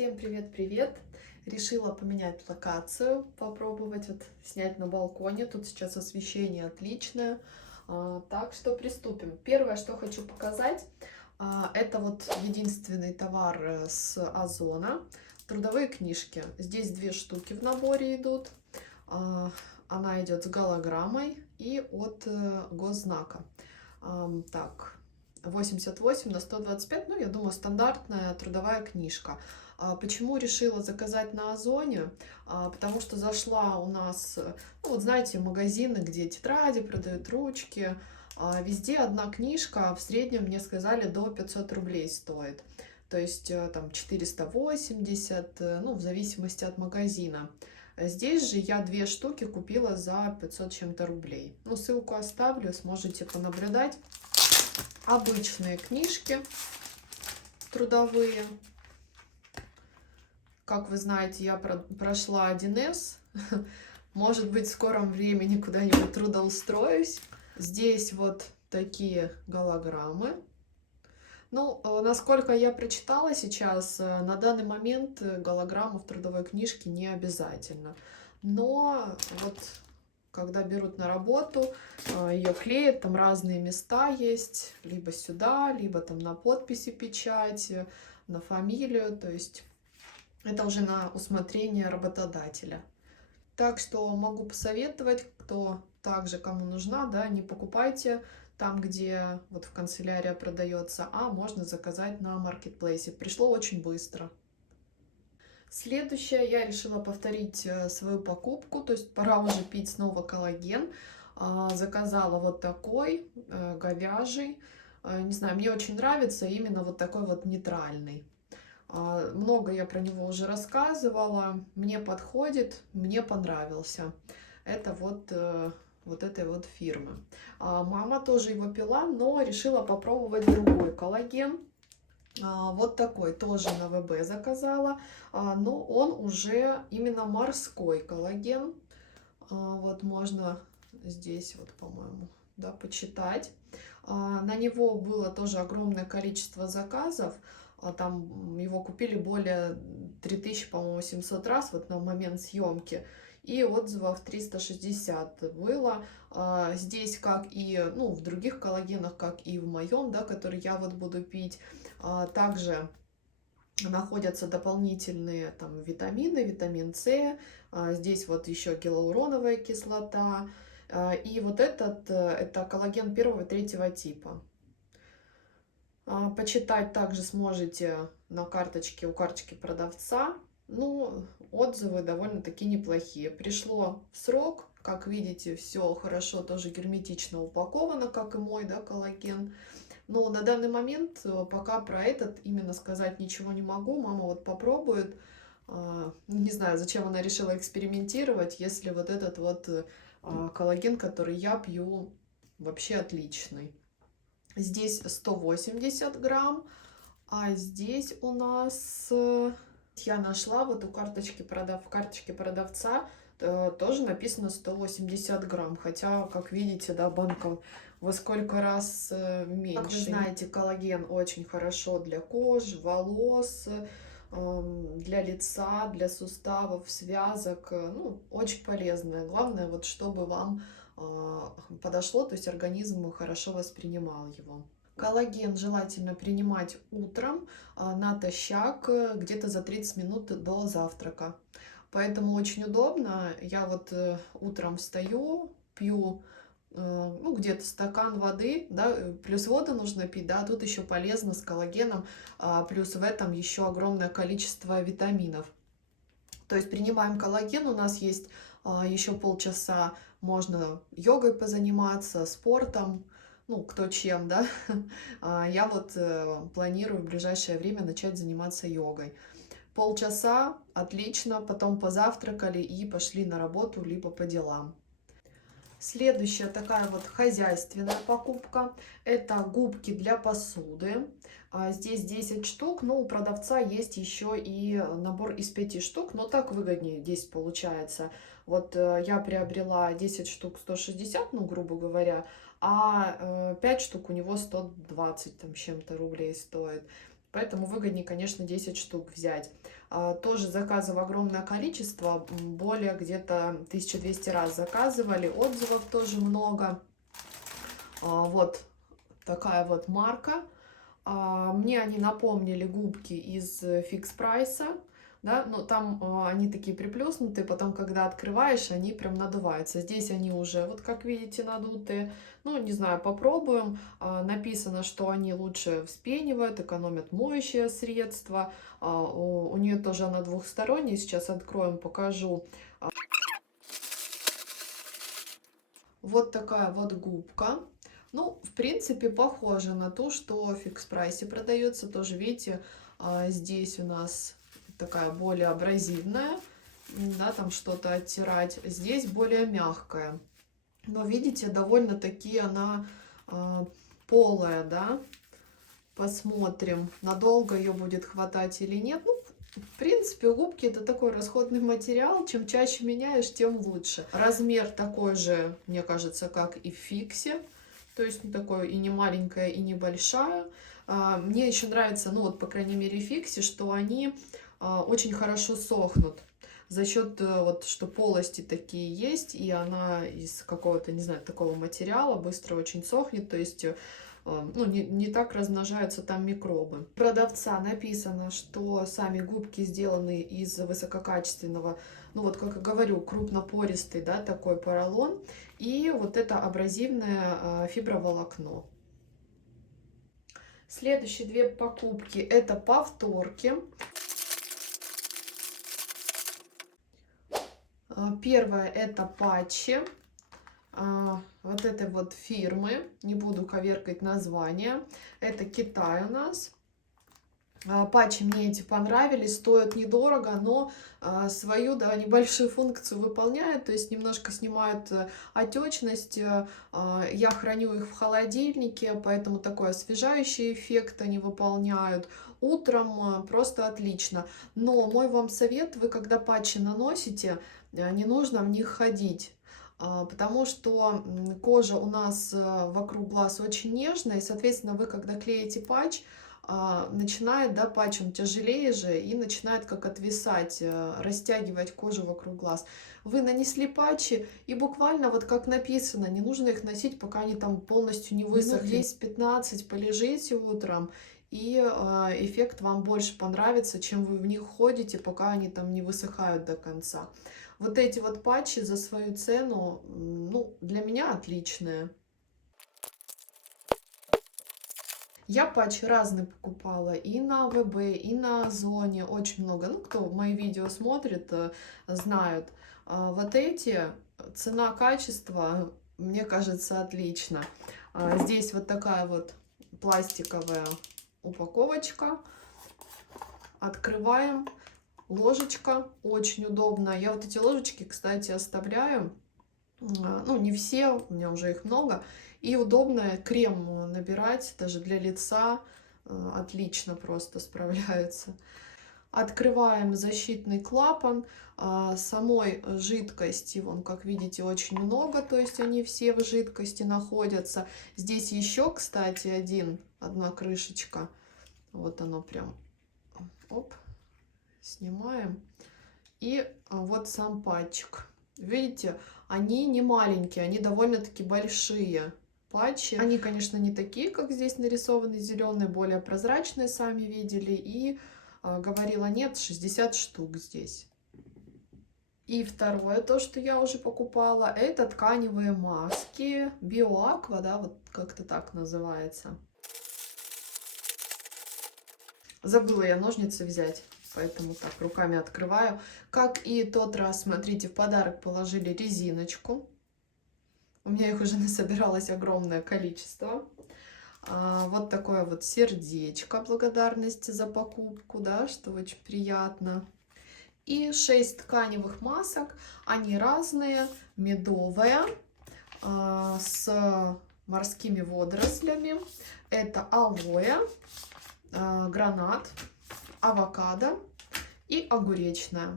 Всем привет-привет! Решила поменять локацию, попробовать вот снять на балконе. Тут сейчас освещение отличное. Так что приступим. Первое, что хочу показать, это вот единственный товар с Озона. Трудовые книжки. Здесь 2 штуки в наборе идут. Она идет с голограммой и от госзнака. Так, 88 на 125, ну, я думаю, стандартная трудовая книжка. Почему решила заказать на Озоне? Потому что зашла у нас, ну, вот знаете, магазины, где тетради продают, ручки. Везде одна книжка, в среднем, мне сказали, до 500 рублей стоит. То есть там 480, ну, в зависимости от магазина. Здесь же я 2 штуки купила за 500 чем-то рублей. Ну, ссылку оставлю, сможете понаблюдать. Обычные книжки трудовые. Как вы знаете, я прошла 1С. Может быть, в скором времени куда-нибудь трудоустроюсь. Здесь вот такие голограммы. Ну, насколько я прочитала сейчас, на данный момент голограмма в трудовой книжке не обязательно. Но вот когда берут на работу, ее клеят, там разные места есть, либо сюда, либо там на подписи печать, на фамилию, то есть это уже на усмотрение работодателя. Так что могу посоветовать, кто также кому нужна, да, не покупайте там, где вот в канцелярии продается, а можно заказать на маркетплейсе. Пришло очень быстро. Следующее, я решила повторить свою покупку, то есть пора уже пить снова коллаген. Заказала вот такой, говяжий. Не знаю, мне очень нравится именно вот такой вот нейтральный. Много я про него уже рассказывала, мне подходит, мне понравился. Это вот этой вот фирмы. Мама тоже его пила, но решила попробовать другой коллаген. Вот такой тоже на ВБ заказала, но он уже именно морской коллаген. Вот можно здесь вот, по-моему, да, почитать. На него было тоже огромное количество заказов. Там его купили более 3000, по-моему, 700 раз вот на момент съемки. И отзывов 360 было. Здесь, как и ну, в других коллагенах, как и в моем, да, который я вот буду пить, также находятся дополнительные там витамины, витамин С. Здесь вот еще гиалуроновая кислота. И вот это коллаген 1-3 типа. Почитать также сможете на карточке, у карточки продавца. Ну, отзывы довольно-таки неплохие. Пришло в срок, как видите, все хорошо, тоже герметично упаковано, как и мой, да, коллаген. Но на данный момент пока про этот именно сказать ничего не могу. Мама вот попробует. Не знаю, зачем она решила экспериментировать, если вот этот вот коллаген, который я пью, вообще отличный. Здесь 180 грамм, а здесь у нас я нашла вот у карточки в карточке продавца тоже написано 180 грамм, хотя, как видите, да, банка во сколько раз меньше. Как вы знаете, коллаген очень хорошо для кожи, волос, для лица, для суставов, связок, ну, очень полезное. Главное, вот чтобы вам подошло, то есть организм хорошо воспринимал его. Коллаген желательно принимать утром натощак, где-то за 30 минут до завтрака. Поэтому очень удобно. Я вот утром встаю, пью ну, где-то стакан воды, да, плюс воду нужно пить, да, тут еще полезно с коллагеном, плюс в этом еще огромное количество витаминов. То есть принимаем коллаген, у нас есть еще полчаса, можно йогой позаниматься, спортом, ну, кто чем, да. Я вот планирую в ближайшее время начать заниматься йогой. Полчаса, отлично, потом позавтракали и пошли на работу, либо по делам. Следующая такая вот хозяйственная покупка. Это губки для посуды. Здесь 10 штук, но у продавца есть еще и набор из 5 штук, но так выгоднее 10 получается. Вот я приобрела 10 штук 160, ну, грубо говоря, а 5 штук у него 120 там чем-то рублей стоит. Поэтому выгоднее, конечно, 10 штук взять. Тоже заказов огромное количество, более где-то 1200 раз заказывали, отзывов тоже много. Вот такая вот марка. Мне они напомнили губки из Фикс Прайса, да, но там они такие приплюснутые, потом, когда открываешь, они прям надуваются. Здесь они уже, вот как видите, надутые. Ну, не знаю, попробуем. Написано, что они лучше вспенивают, экономят моющее средство. У нее тоже она двухсторонняя, сейчас откроем, покажу. Вот такая вот губка. Ну, в принципе, похоже на ту, что в Фикс Прайсе продается. Тоже, видите, здесь у нас такая более абразивная, да, там что-то оттирать. Здесь более мягкая. Но, видите, довольно-таки она полая, да. Посмотрим, надолго ее будет хватать или нет. Ну, в принципе, губки это такой расходный материал. Чем чаще меняешь, тем лучше. Размер такой же, мне кажется, как и в Фиксе. То есть не такой и не маленькая, и не большая. Мне еще нравится, ну вот, по крайней мере, в Фиксе, что они очень хорошо сохнут. За счет вот, что полости такие есть, и она из какого-то, не знаю, такого материала быстро очень сохнет. То есть ну, не так размножаются там микробы. У продавца написано, что сами губки сделаны из высококачественного, ну вот как я говорю, крупнопористый, да, такой поролон, и вот это абразивное фиброволокно. Следующие две покупки это повторки. Первое это патчи. Вот этой вот фирмы, не буду коверкать название, это Китай у нас. Патчи мне эти понравились, стоят недорого, но свою, да, небольшую функцию выполняют, то есть немножко снимают отечность. Я храню их в холодильнике, поэтому такой освежающий эффект они выполняют. Утром просто отлично. Но мой вам совет, вы когда патчи наносите, не нужно в них ходить. Потому что кожа у нас вокруг глаз очень нежная, и, соответственно, вы, когда клеите патч, начинает, да, патч, он тяжелее же, и начинает как отвисать, растягивать кожу вокруг глаз. Вы нанесли патчи, и буквально, вот как написано, не нужно их носить, пока они там полностью не высохли. 10-15 полежите утром, и эффект вам больше понравится, чем вы в них ходите, пока они там не высыхают до конца. Вот эти вот патчи за свою цену, ну, для меня отличные. Я патчи разные покупала и на ВБ, и на Озоне, очень много. Ну, кто мои видео смотрит, знают. Вот эти, цена-качество, мне кажется, отлично. Здесь вот такая вот пластиковая упаковочка. Открываем. Ложечка очень удобная. Я вот эти ложечки, кстати, оставляю. Ну, не все, у меня уже их много. И удобно крем набирать, даже для лица. Отлично просто справляются. Открываем защитный клапан. Самой жидкости, вон, как видите, очень много. То есть они все в жидкости находятся. Здесь еще, кстати, одна крышечка. Вот оно прям. Оп. Снимаем. И вот сам патчик. Видите, они не маленькие, они довольно-таки большие патчи. Они, конечно, не такие, как здесь нарисованы, зеленые, более прозрачные, сами видели. И говорила, нет, 60 штук здесь. И второе, то, что я уже покупала, это тканевые маски. Биоаква, да, вот как-то так называется. Забыла я ножницы взять. Поэтому так, руками открываю. Как и тот раз, смотрите, в подарок положили резиночку. У меня их уже насобиралось огромное количество. Вот такое вот сердечко благодарности за покупку, да, что очень приятно. И 6 тканевых масок. Они разные, медовая, с морскими водорослями. Это алоэ, гранат, авокадо и огуречная.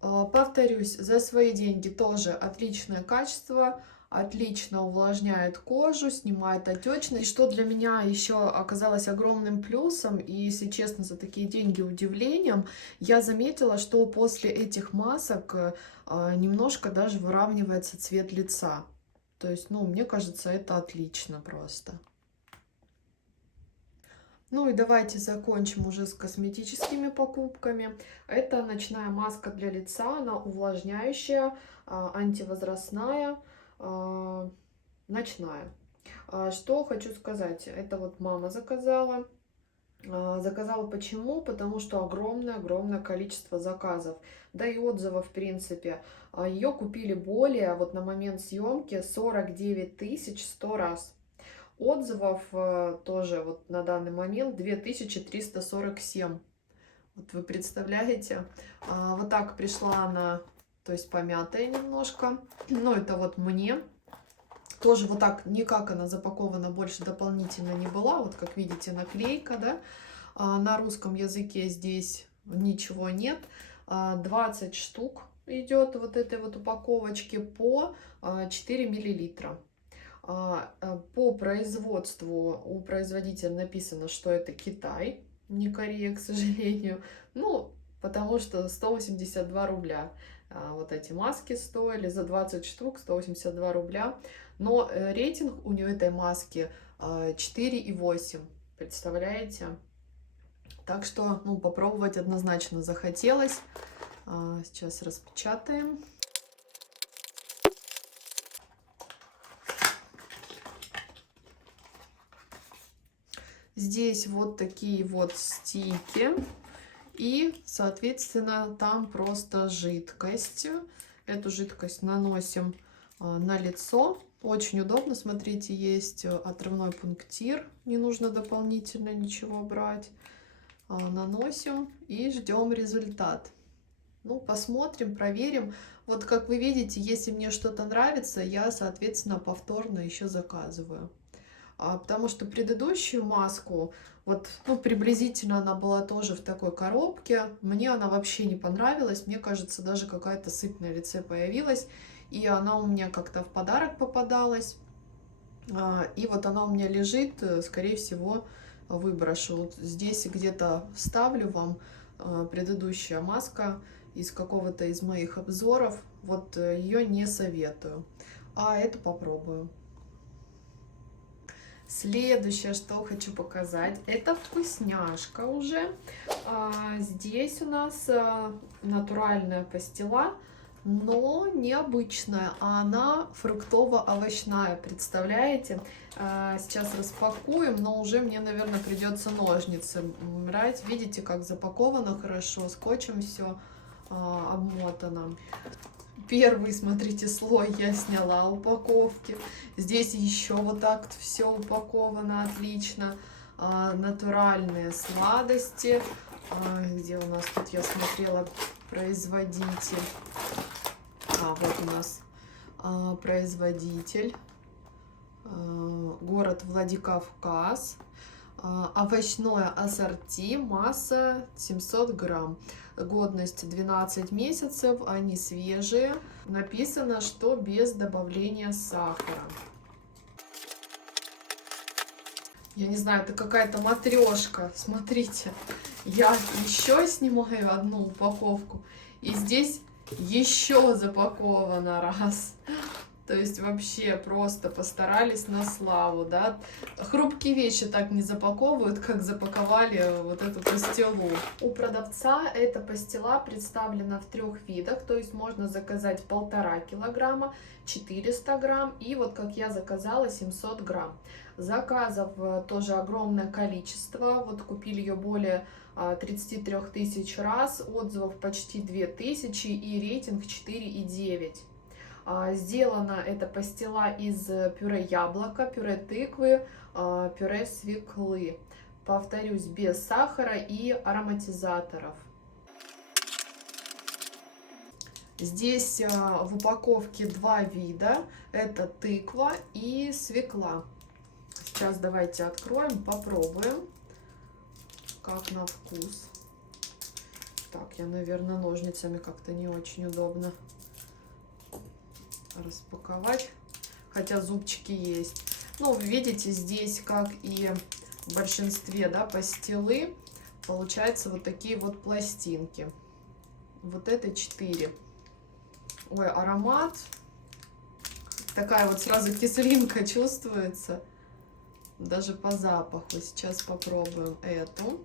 Повторюсь, за свои деньги тоже отличное качество, отлично увлажняет кожу, снимает отечность. И что для меня еще оказалось огромным плюсом, и, если честно, за такие деньги удивлением, я заметила, что после этих масок немножко даже выравнивается цвет лица. То есть, ну, мне кажется, это отлично просто. Ну и давайте закончим уже с косметическими покупками. Это ночная маска для лица, она увлажняющая, антивозрастная, ночная. Что хочу сказать, это вот мама заказала. Заказала почему? Потому что огромное-огромное количество заказов, да и отзывов в принципе. Ее купили более, вот на момент съемки, 49 100 раз. Отзывов тоже вот на данный момент 2347. Вот вы представляете? Вот так пришла она, то есть помятая немножко. Но это вот мне. Тоже вот так, никак она запакована больше дополнительно не была. Вот как видите, наклейка, да. На русском языке здесь ничего нет. 20 штук идет вот этой вот упаковочки по 4 миллилитра. По производству у производителя написано, что это Китай, не Корея, к сожалению. Ну, потому что 182 рубля вот эти маски стоили, за 20 штук 182 рубля. Но рейтинг у нее этой маски 4,8, представляете? Так что, ну, попробовать однозначно захотелось. Сейчас распечатаем. Здесь вот такие вот стики. И, соответственно, там просто жидкость. Эту жидкость наносим на лицо. Очень удобно, смотрите, есть отрывной пунктир. Не нужно дополнительно ничего брать. Наносим и ждем результат. Ну, посмотрим, проверим. Вот как вы видите, если мне что-то нравится, я, соответственно, повторно еще заказываю. Потому что предыдущую маску, вот, ну, приблизительно она была тоже в такой коробке. Мне она вообще не понравилась. Мне кажется, даже какая-то сыпь на лице появилась. И она у меня как-то в подарок попадалась. И вот она у меня лежит, скорее всего, выброшу. Вот здесь где-то вставлю вам предыдущая маска из какого-то из моих обзоров. Вот ее не советую. А эту попробую. Следующее, что хочу показать, это вкусняшка уже. Здесь у нас натуральная пастила, но необычная, а она фруктово-овощная, представляете? Сейчас распакуем, но уже мне, наверное, придется ножницы брать. Видите, как запаковано хорошо, скотчем все обмотано. Первый, смотрите, слой я сняла упаковки. Здесь еще вот так все упаковано отлично. Натуральные сладости. Где у нас тут, я смотрела, производитель. Вот у нас производитель. Город Владикавказ. Овощное ассорти, масса 700 грамм. Годность 12 месяцев, они свежие. Написано, что без добавления сахара. Я не знаю, это какая-то матрешка. Смотрите, я еще снимаю одну упаковку, и здесь еще запаковано раз. То есть вообще просто постарались на славу, да. Хрупкие вещи так не запаковывают, как запаковали вот эту пастилу. У продавца эта пастила представлена в 3 видах, то есть можно заказать 1,5 килограмма, 400 грамм и вот как я заказала 700 грамм. Заказов тоже огромное количество, вот купили ее более 33 тысяч раз, отзывов почти 2000 и рейтинг 4,9. Сделана эта пастила из пюре яблока, пюре тыквы, пюре свеклы. Повторюсь, без сахара и ароматизаторов. Здесь в упаковке 2 вида. Это тыква и свекла. Сейчас давайте откроем, попробуем, как на вкус. Так, я, наверное, ножницами как-то не очень удобно распаковать. хотя зубчики есть. Ну, вы видите, здесь, как и в большинстве, да, пастилы, получается вот такие вот пластинки. Вот это 4. Ой, аромат. Такая вот сразу кислинка чувствуется. Даже по запаху. Сейчас попробуем эту.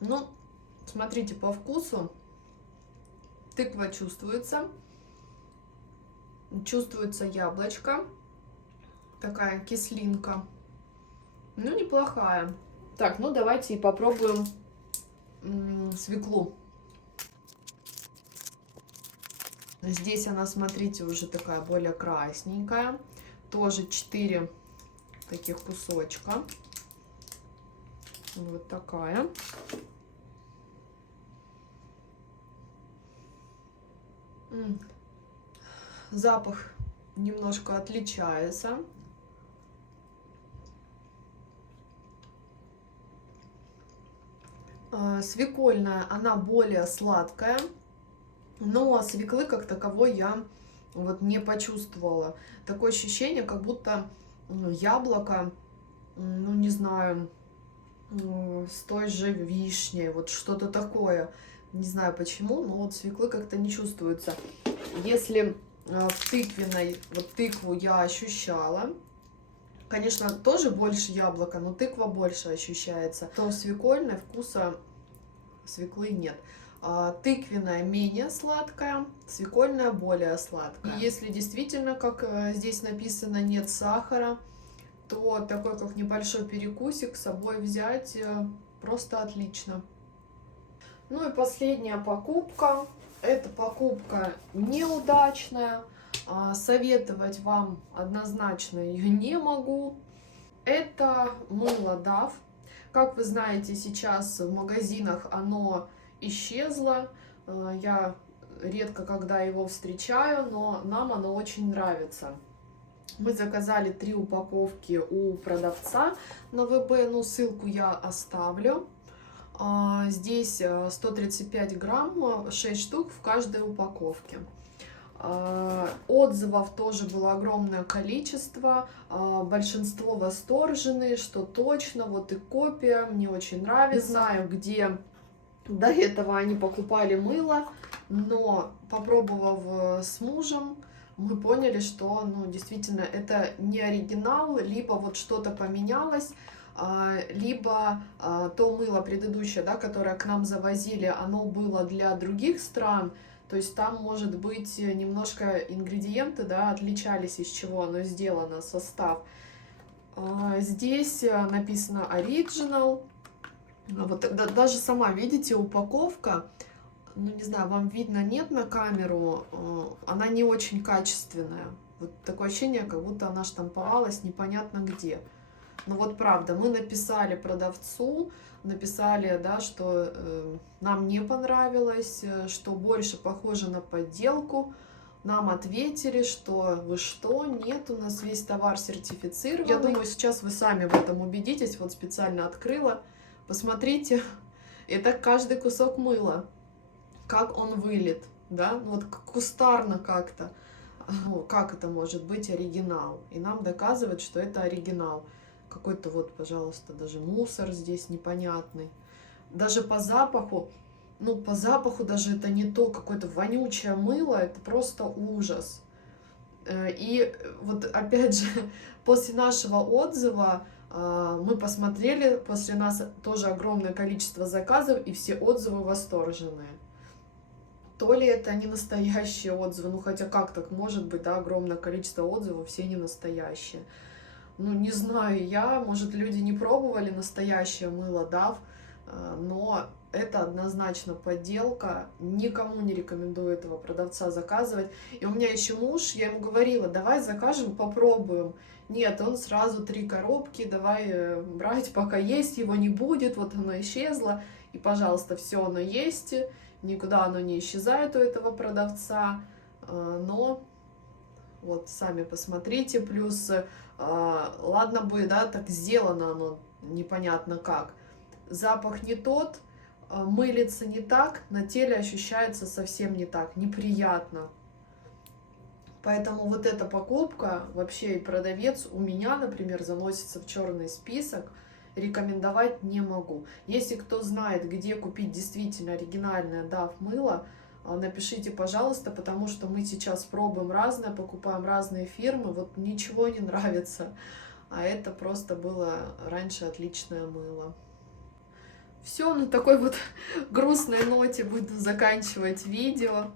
Ну, смотрите, по вкусу тыква чувствуется. Чувствуется яблочко. Такая кислинка. Ну, неплохая. Так, ну давайте и попробуем свеклу. Здесь она, смотрите, уже такая более красненькая. Тоже 4 таких кусочка. Вот такая. Запах немножко отличается. Свекольная, она более сладкая, но свеклы как таковой я вот не почувствовала. Такое ощущение, как будто яблоко, ну не знаю, с той же вишней, вот что-то такое. Не знаю почему, но вот свеклы как-то не чувствуется. Если в тыквенной, вот тыкву я ощущала, конечно, тоже больше яблока, но тыква больше ощущается, то в свекольной вкуса свеклы нет. Тыквенная менее сладкая, свекольная более сладкая. И если действительно, как здесь написано, нет сахара, то такой как небольшой перекусик с собой взять просто отлично. Ну и последняя покупка. Эта покупка неудачная. Советовать вам однозначно ее не могу. Это мыло Dove. Как вы знаете, сейчас в магазинах оно исчезло. Я редко когда его встречаю, но нам оно очень нравится. Мы заказали 3 упаковки у продавца на ВБ, ну ссылку я оставлю. Здесь 135 грамм, 6 штук в каждой упаковке. Отзывов тоже было огромное количество, большинство восторженные, что точно, вот и копия, мне очень нравится. Не знаю, где до этого они покупали мыло, но попробовав с мужем, мы поняли, что ну, действительно это не оригинал, либо вот что-то поменялось, либо то мыло предыдущее, да, которое к нам завозили, оно было для других стран. То есть там, может быть, немножко ингредиенты, да, отличались, из чего оно сделано, состав. Здесь написано Original. Вот даже сама, видите, упаковка, ну, не знаю, вам видно, нет на камеру, она не очень качественная. Вот такое ощущение, как будто она штамповалась непонятно где. Ну вот правда, мы написали продавцу, написали, да, что нам не понравилось, что больше похоже на подделку. Нам ответили, что вы что, нет, у нас весь товар сертифицирован. Я думаю, сейчас вы сами в этом убедитесь. Вот специально открыла. Посмотрите, это каждый кусок мыла, как он вылит, да, вот кустарно как-то. Как это может быть оригинал? И нам доказывают, что это оригинал. Какой-то вот, пожалуйста, даже мусор здесь непонятный. Даже по запаху, ну, по запаху даже это не то, какое-то вонючее мыло, это просто ужас. И вот опять же, после нашего отзыва мы посмотрели, после нас тоже огромное количество заказов, и все отзывы восторженные. То ли это не настоящие отзывы, ну хотя как так может быть, да, огромное количество отзывов, все не настоящие. Ну, не знаю я, может, люди не пробовали настоящее мыло Dove, но это однозначно подделка. Никому не рекомендую этого продавца заказывать. И у меня еще муж, я ему говорила, давай закажем, попробуем. Нет, он сразу 3 коробки, давай брать, пока есть, его не будет, вот оно исчезло. И, пожалуйста, все оно есть, никуда оно не исчезает у этого продавца. Но вот сами посмотрите, плюс... Ладно бы, да, так сделано оно непонятно как. запах не тот, мылится не так, на теле ощущается совсем не так, неприятно. Поэтому вот эта покупка, вообще и продавец у меня, например, заносится в черный список, рекомендовать не могу. Если кто знает, где купить действительно оригинальное DAF мыло, напишите, пожалуйста, потому что мы сейчас пробуем разное, покупаем разные фирмы, вот ничего не нравится, а это просто было раньше отличное мыло. Все, на такой вот грустной ноте буду заканчивать видео.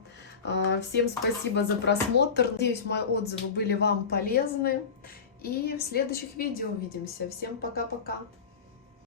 Всем спасибо за просмотр. Надеюсь, мои отзывы были вам полезны. И в следующих видео увидимся. Всем пока-пока.